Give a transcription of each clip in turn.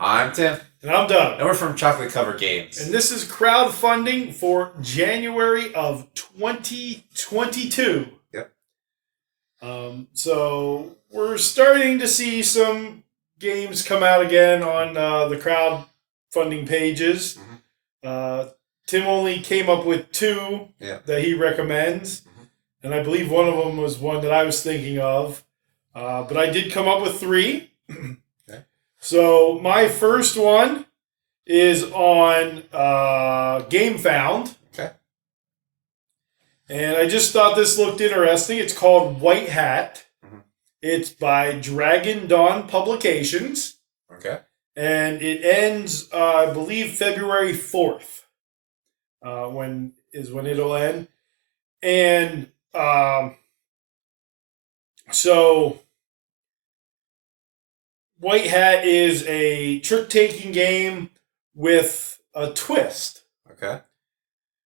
I'm Tim. And I'm Doug. And we're from Chocolate Cover Games. And this is crowdfunding for January of 2022. Yep. So we're starting to see some games come out again on the crowdfunding pages. Tim only came up with two that he recommends. And I believe one of them was one that I was thinking of. But I did come up with three. So my first one is on GameFound. Okay. And I just thought this looked interesting. It's called White Hat. It's by Dragon Dawn Publications. Okay. And it ends, I believe, February 4th. When it'll end. And so White Hat is a trick-taking game with a twist. Okay.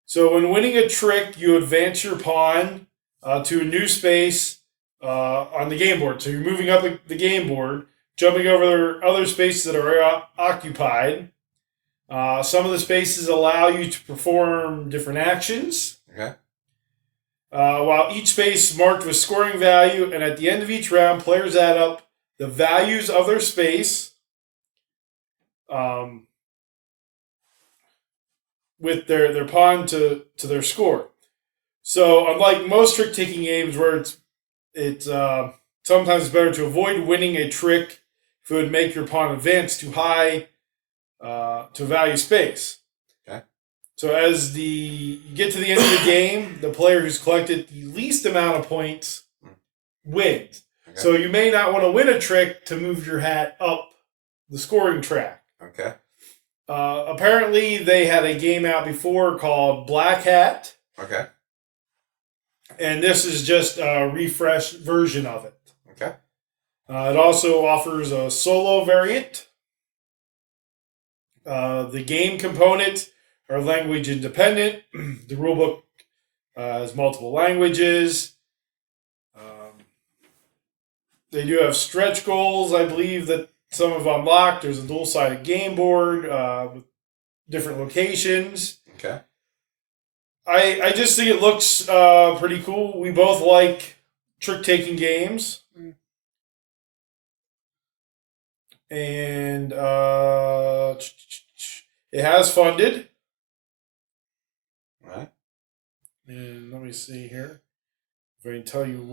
So when winning a trick, you advance your pawn to a new space on the game board. So you're moving up the game board, jumping over other spaces that are occupied. Some of the spaces allow you to perform different actions. Okay. While each space is marked with scoring value, and at the end of each round, players add up the values of their space with their pawn to their score. So unlike most trick-taking games where it's sometimes better to avoid winning a trick if it would make your pawn advance too high to value space. Okay. So as you get to the end of the game, the player who's collected the least amount of points wins. Okay. So you may not want to win a trick to move your hat up the scoring track. Okay. Apparently, they had a game out before called Black Hat. Okay. And this is just a refreshed version of it. Okay. It also offers a solo variant. The game components are language independent. The rulebook has multiple languages. They do have stretch goals, I believe, that some have unlocked. There's a dual-sided game board with different locations. Okay. I just think it looks pretty cool. We both like trick-taking games. And it has funded. All right. And let me see here. If I can tell you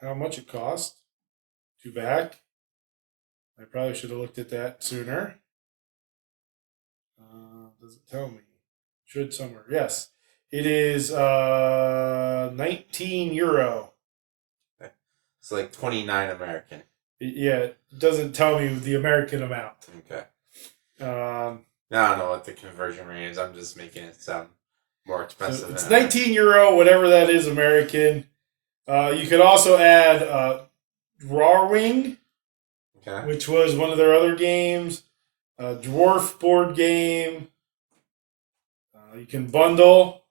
how much it cost. To back. I probably should have looked at that sooner. Does it tell me? Should somewhere. Yes. It is €19. Okay. It's like 29 American. It doesn't tell me the American amount. Okay. I don't know what the conversion rate is. I'm just making it sound more expensive. So it's €19, whatever that is American. You could also add Drawing, okay, which was one of their other games. Dwarf board game. You can bundle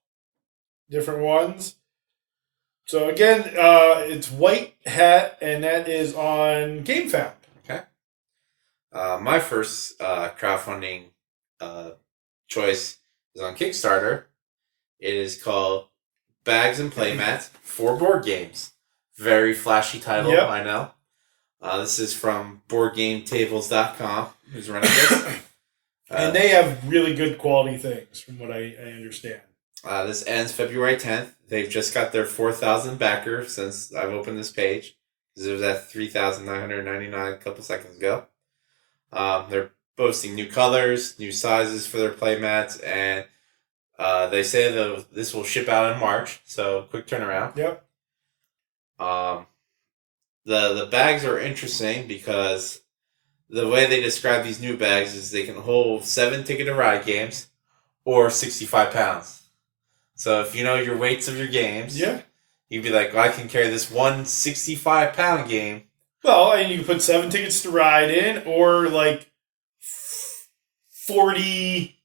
different ones. So again, it's White Hat, and that is on GameFound. Okay. My first crowdfunding choice is on Kickstarter. It is called Bags and Playmats for Board Games. Very flashy title, yep. I know. This is from BoardGameTables.com, who's running this. And they have really good quality things, from what I understand. This ends February 10th. They've just got their 4,000 backer since I've opened this page. Because it was at 3,999 a couple seconds ago. They're posting new colors, new sizes for their playmats, and they say that this will ship out in March, so quick turnaround. Yep. The bags are interesting because the way they describe these new bags is they can hold 7 Ticket to Ride games or 65 pounds. So if you know your weights of your games, you'd be like, well, I can carry this 165-pound game. Well, and you can put 7 Tickets to Ride in, or like 40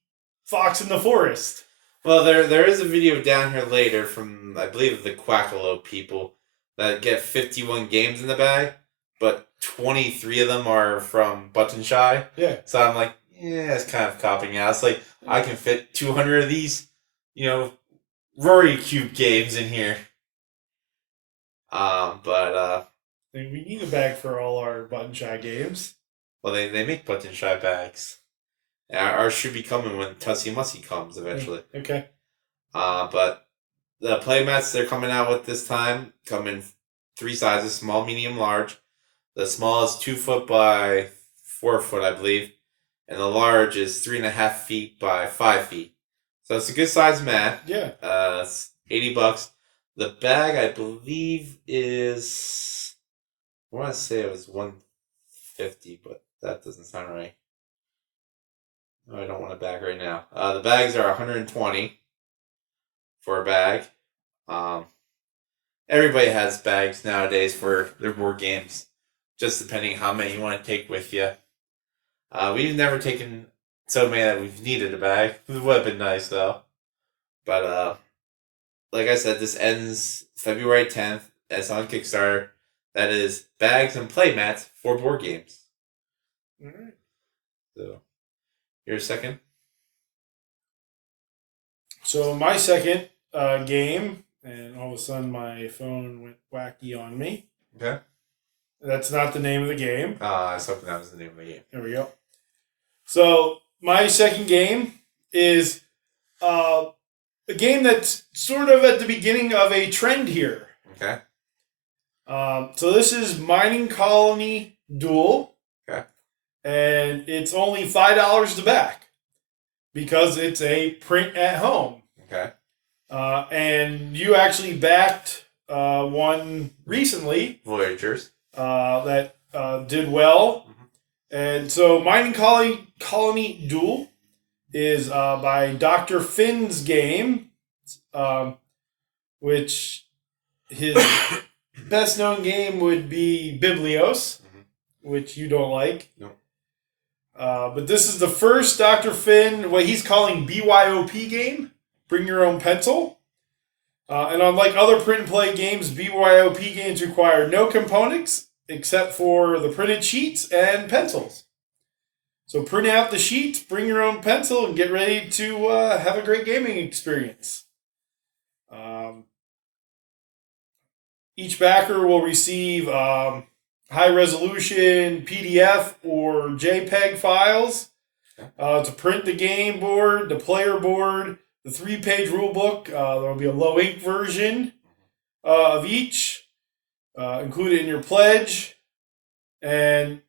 Fox in the Forest. Well, there is a video down here later from, I believe, the Quackalope people that get 51 games in the bag, but 23 of them are from Button Shy. Yeah. So I'm like, yeah, it's kind of copying out. It's like, I can fit 200 of these, Rory Cube games in here. But we need a bag for all our Button Shy games. Well, they make Button Shy bags. Ours should be coming when Tussie Mussy comes eventually. Okay. But the playmats they're coming out with this time come in 3 sizes: small, medium, large. The small is 2 foot by 4 foot, I believe, and the large is 3.5 feet by 5 feet. So it's a good size mat. Yeah. It's $80. The bag, I believe, is, I want to say it was $150, but that doesn't sound right. No, I don't want a bag right now. The bags are $120 for a bag. Everybody has bags nowadays for their board games, just depending how many you want to take with you. We've never taken so many that we've needed a bag. It would have been nice though. But like I said, this ends February 10th. It's on Kickstarter. That is bags and playmats for board games. All right. So, your second? So my second game, and all of a sudden my phone went wacky on me. Okay. That's not the name of the game. I was hoping that was the name of the game. There we go. So my second game is a game that's sort of at the beginning of a trend here. Okay. So this is Mining Colony Duel. Okay. And it's only $5 to back because it's a print at home. Okay. And you actually backed one recently. Voyagers. That did well. Mm-hmm. And so Mining Colony Duel is by Dr. Finn's game, which his best known game would be Biblios, which you don't like. No. But this is the first Dr. Finn, what he's calling BYOP game, Bring Your Own Pencil. And unlike other print and play games, BYOP games require no components except for the printed sheets and pencils. So print out the sheets, bring your own pencil, and get ready to have a great gaming experience. Each backer will receive high-resolution PDF or JPEG files to print the game board, the player board, the 3-page rule book. There will be a low-ink version of each, included in your pledge. And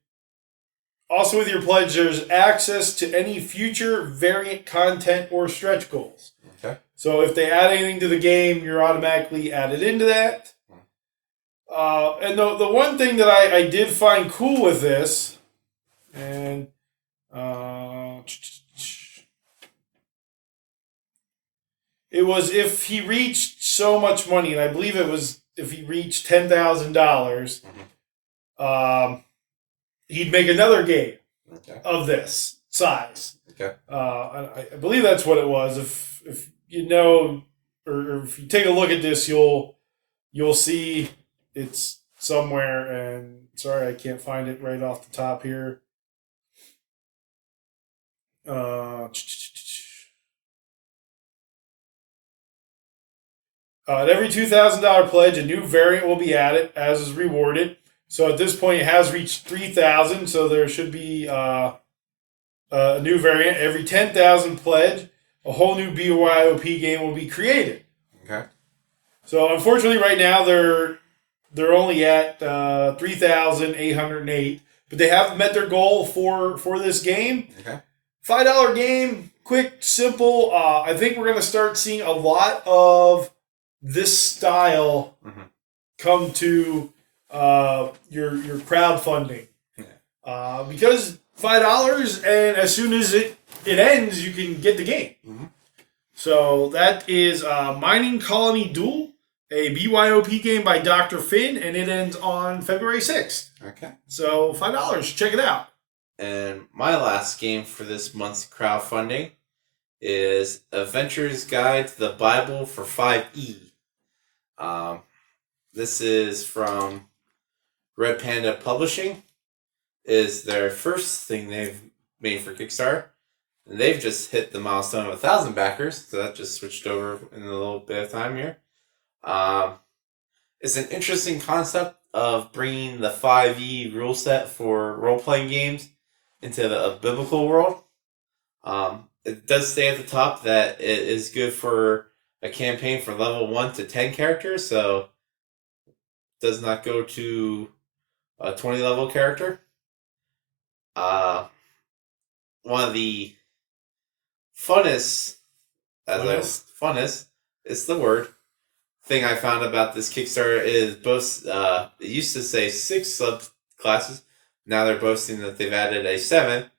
also with your pledge, there's access to any future variant content or stretch goals. Okay. So if they add anything to the game, you're automatically added into that. And the one thing that I did find cool with this, and it was if he reached so much money, and I believe it was if he reached $10,000, he'd make another game of this size. Okay. I believe that's what it was. If you know, or if you take a look at this, you'll see it's somewhere. And sorry, I can't find it right off the top here. At every $2,000 pledge, a new variant will be added, as is rewarded. So at this point, it has reached 3,000. So there should be a new variant. Every 10,000 pledge, a whole new BYOP game will be created. Okay. So unfortunately, right now they're only at 3,808, but they have met their goal for this game. Okay. $5 game, quick, simple. I think we're going to start seeing a lot of this style come to your crowdfunding. Yeah. Because $5, and as soon as it ends, you can get the game. So that is Mining Colony Duel, a BYOP game by Dr. Finn, and it ends on February 6th. Okay. So $5. Check it out. And my last game for this month's crowdfunding is Adventurer's Guide to the Bible for 5e. This is from Red Panda Publishing. is their first thing they've made for Kickstarter. And they've just hit the milestone of 1,000 backers, so that just switched over in a little bit of time here. It's an interesting concept of bringing the 5e rule set for role-playing games into a biblical world. It does say at the top that it is good for a campaign for level 1 to 10 characters, so it does not go to a 20 level character. One of the funnest is the word thing I found about this Kickstarter is it used to say 6 subclasses. Now they're boasting that they've added a 7th.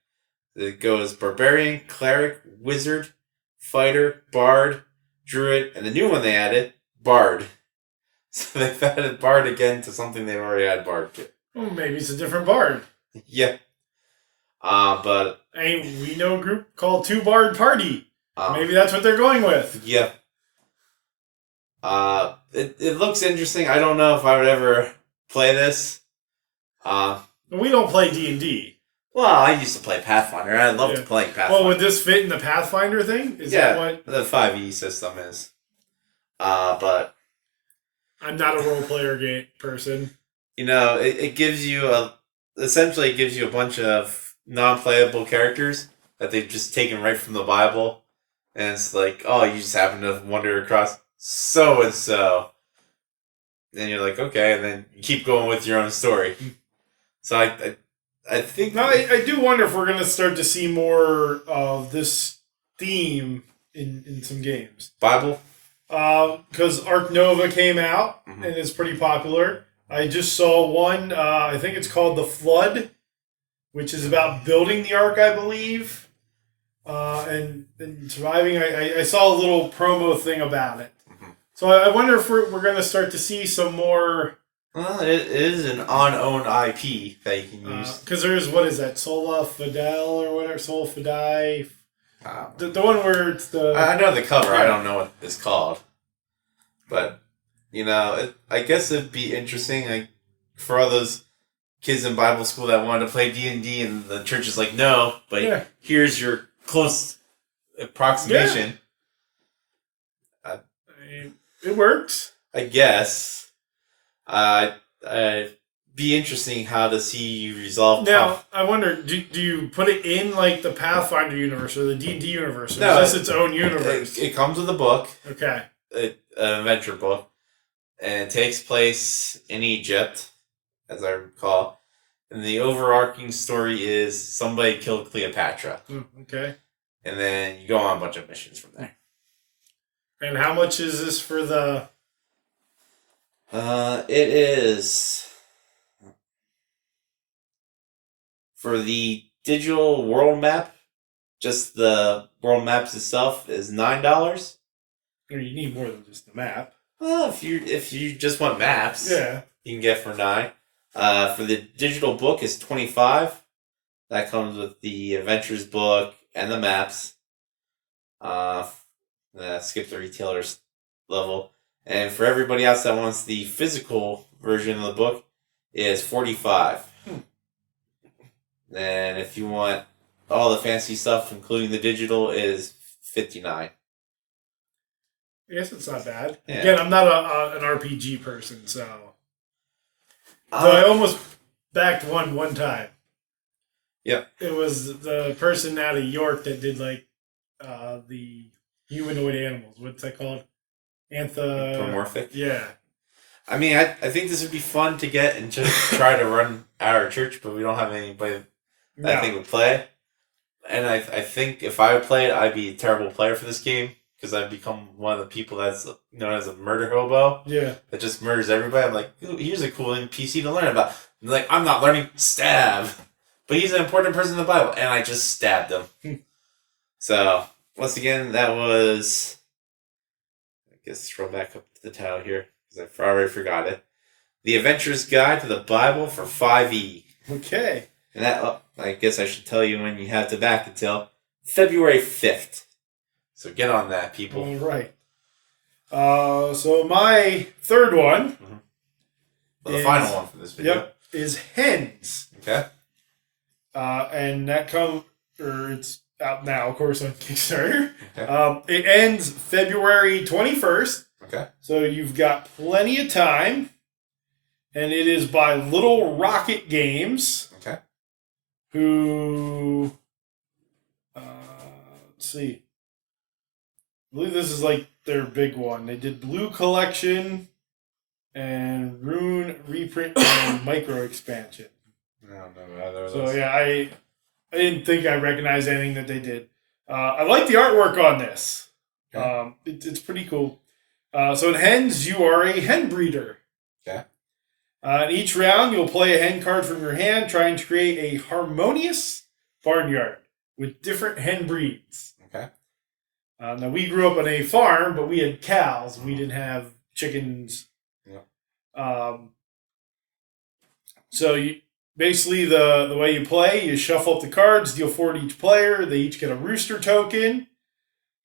It goes barbarian, cleric, wizard, fighter, bard, druid, and the new one they added, bard. So they've added bard again to something they've already had bard to. Well, maybe it's a different bard. Yeah. But we know a group called Two Bard Party. Maybe that's what they're going with. Yeah. It looks interesting. I don't know if I would ever play this. We don't play D&D. Well, I used to play Pathfinder. I loved playing Pathfinder. Well, would this fit in the Pathfinder thing? Is that what the 5e system is? But I'm not a role player person. It gives you essentially it gives you a bunch of non-playable characters that they've just taken right from the Bible, and it's like, oh, you just happen to wander across so and so, and you're like, okay, and then you keep going with your own story. So I think I do wonder if we're going to start to see more of this theme in some games. Bible? Because Ark Nova came out, and it's pretty popular. I just saw one, I think it's called The Flood, which is about building the Ark, I believe, and surviving. I saw a little promo thing about it. So I wonder if we're going to start to see some more. Well, it is an on-owned IP that you can use. Because there's, what is that, Sola Fidel or whatever, Sola Fidei? The one where it's the... I know the cover. Yeah. I don't know what it's called. But, I guess it'd be interesting for all those kids in Bible school that wanted to play D&D and the church is like, no, but here's your close approximation. Yeah. It works. I guess. Be interesting how to see you resolve. Now, I wonder, do you put it in like the Pathfinder universe or the D&D universe? Or no, is this its own universe? It comes with a book. Okay. An adventure book. And it takes place in Egypt, as I recall. And the overarching story is somebody killed Cleopatra. Okay. And then you go on a bunch of missions from there. And how much is this for the... It is... For the digital world map, just the world maps itself is $9. You need more than just the map. Well, if you just want maps, you can get for $9. For the digital book is $25. That comes with the adventures book and the maps. Skip the retailers level. And for everybody else that wants the physical version of the book, is $45. And if you want all the fancy stuff, including the digital, is $59. I guess it's not bad. Yeah. Again, I'm not an RPG person, so I almost backed one time. Yep. It was the person out of York that did the humanoid animals. What's that called? Anthropomorphic. Yeah. I mean, I think this would be fun to get and just try to run our church, but we don't have anybody that I think would play. And I think if I would play it, I'd be a terrible player for this game because I've become one of the people that's known as a murder hobo. Yeah. That just murders everybody. I'm like, ooh, here's a cool NPC to learn about. And like, I'm not learning stab, but he's an important person in the Bible, and I just stabbed him. So once again, that was. I guess throw back up to the title here because I already forgot it. The Adventurer's Guide to the Bible for 5e. Okay. And that, I guess I should tell you when you have to back until February 5th. So get on that, people. All right. So my third one. Well, the final one for this video. Yep. Is Hens. Okay. and it's out now, of course, on Kickstarter. Okay. It ends February 21st. Okay. So you've got plenty of time. And it is by Little Rocket Games. Okay. Who, let's see. I believe this is like their big one. They did Blue Collection and Rune Reprint and Micro Expansion. I don't know either of So those. yeah, I didn't think I recognized anything that they did. I like the artwork on this. Okay. It's pretty cool. So in Hens, you are a hen breeder. Okay. In each round, you'll play a hen card from your hand, trying to create a harmonious barnyard with different hen breeds. Okay. Now, we grew up on a farm, but we had cows. We didn't have chickens. Yep. So basically, the way you play, you shuffle up the cards, deal 4 to each player. They each get a rooster token.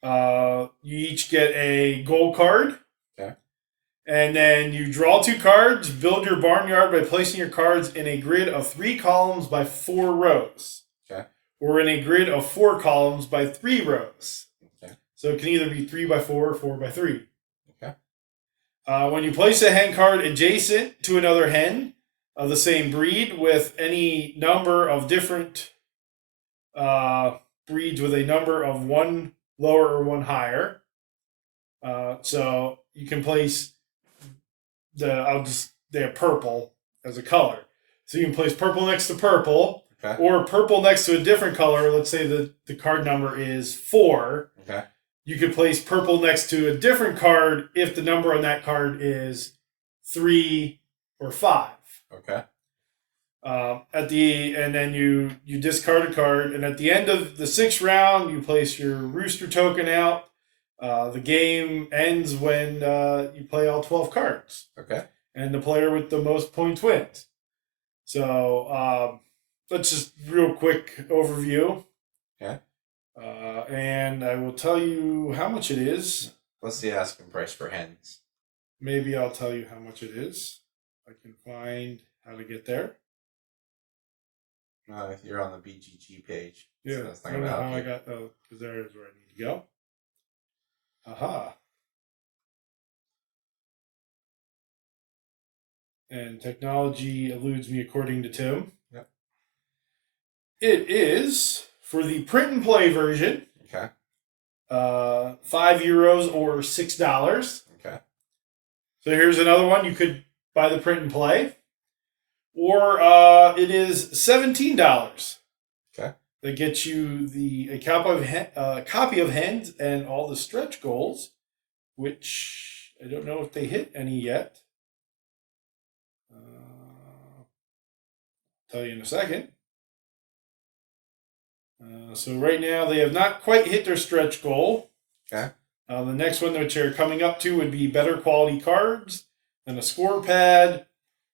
You each get a gold card. Okay. And then you draw 2 cards, build your barnyard by placing your cards in a grid of 3 columns by 4 rows. Okay. Or in a grid of 4 columns by 3 rows. Okay. So it can either be 3 by 4 or 4 by 3. Okay. When you place a hen card adjacent to another hen of the same breed with any number of different breeds with a number of 1 lower or 1 higher. So you can place they have purple as a color. So you can place purple next to purple, okay, or purple next to a different color. Let's say the card number is 4. Okay. You could place purple next to a different card if the number on that card is 3 or 5. Okay. And then you discard a card, and at the end of the 6th round, you place your rooster token out. The game ends when you play all 12 cards. Okay. And the player with the most points wins. So that's just real quick overview. Okay. And I will tell you how much it is. What's the asking price for Hens? Maybe I'll tell you how much it is. I can find how to get there. You're on the BGG page. Yeah, So that's not I don't gonna know help how I you. got because there's where I need to go. Aha. And technology eludes me according to Tim. Yep. It is for the print and play version. Okay. €5 or $6. Okay. So here's another one. You could buy the print and play. Or it is $17. Okay. That gets you a copy of Hens and all the stretch goals, which I don't know if they hit any yet. Tell you in a second. So right now they have not quite hit their stretch goal. Okay. The next one that they're coming up to would be better quality cards, then a score pad,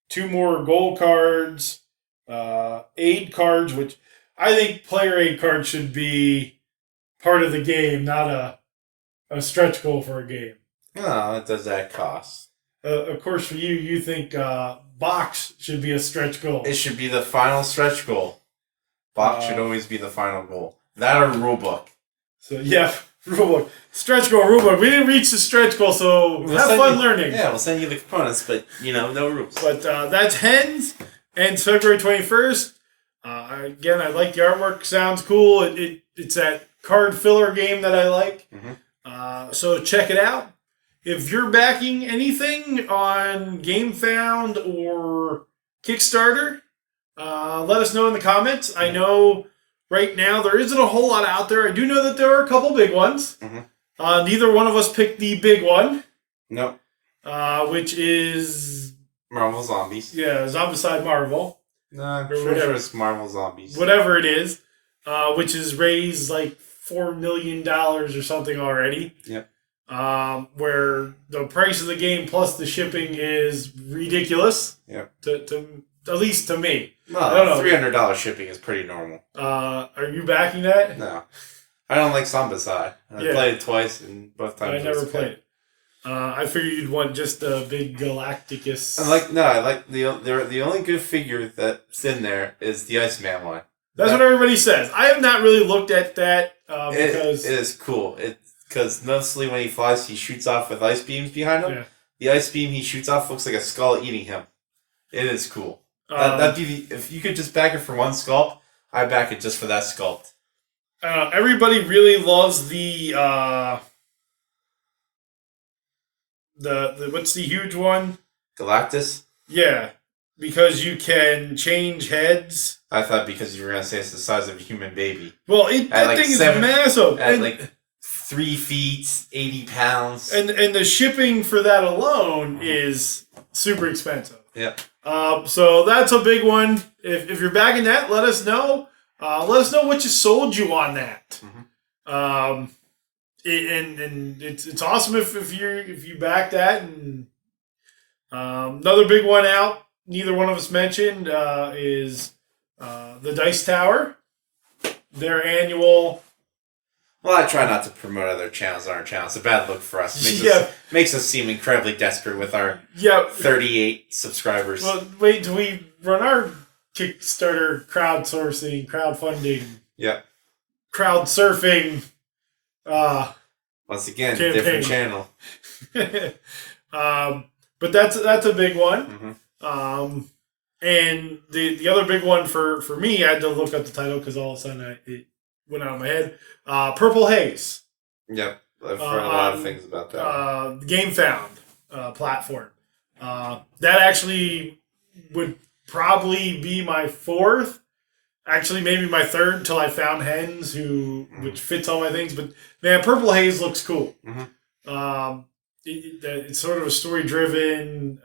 2 more goal cards, aid cards, which I think player aid cards should be part of the game, not a stretch goal for a game. Oh, what does that cost? Of course, for you think box should be a stretch goal. It should be the final stretch goal. Box should always be the final goal. That or rulebook. So yeah, rulebook. Stretch goal, rulebook. We didn't reach the stretch goal, so have fun learning. Yeah, we'll send you the components, but no rules. But that's Hens, and February 21st. Again, I like the artwork. Sounds cool. It's that card filler game that I like. Mm-hmm. So check it out. If you're backing anything on GameFound or Kickstarter, let us know in the comments. I know right now there isn't a whole lot out there. I do know that there are a couple big ones. Mm-hmm. Neither one of us picked the big one. Nope. Which is Marvel Zombies. Yeah, Zombicide Marvel. No, I'm sure it's Marvel Zombies. Whatever it is, which has raised like $4 million or something already. Yep. Where the price of the game plus the shipping is ridiculous. Yep. To at least to me. Well, $300 shipping is pretty normal. Are you backing that? No. I don't like Zombicide. I played it twice, and both times I never played it. I figured you'd want just a big Galacticus. I like the only good figure that's in there is the Iceman one. That's what everybody says. I have not really looked at that because it is cool. Because mostly when he flies, he shoots off with ice beams behind him. Yeah. The ice beam he shoots off looks like a skull eating him. It is cool. That'd be if you could just back it for one sculpt, I'd back it just for that sculpt. Everybody really loves the what's the huge one? Galactus? Yeah, because you can change heads. I thought because you were gonna say it's the size of a human baby. Well, that thing is massive. At like 3 feet, 80 pounds. And the shipping for that alone is super expensive. Yep. So that's a big one. If you're backing that, let us know. Let us know what you sold you on that. And it's awesome if you back that. And another big one out, neither one of us mentioned, is the Dice Tower. Their annual. Well, I try not to promote other channels on our channel. It's a bad look for us. Makes us seem incredibly desperate with our 38 subscribers. Well, wait till we run our Kickstarter crowdfunding. Yeah. Crowd surfing. Once again, campaign. Different channel. But that's a big one. And the other big one for me, I had to look up the title because all of a sudden it went out of my head. Purple Haze. Yep. I've heard a lot of things about that. The Game Found platform. That actually would probably be my fourth. Actually, maybe my third until I found Hens, which fits all my things. But man, Purple Haze looks cool. It's sort of a story-driven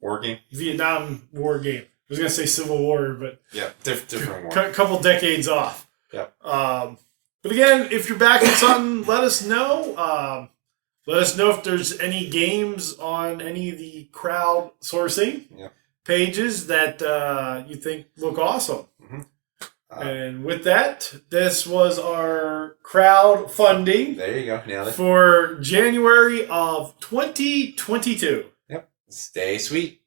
war game. Vietnam War game. I was gonna say Civil War, but different war. Couple decades off. Yep. But again, if you're backing something, let us know. Let us know if there's any games on any of the crowdsourcing pages that you think look awesome. And with that, this was our crowdfunding. There you go. Nailed it. For January of 2022. Yep. Stay sweet.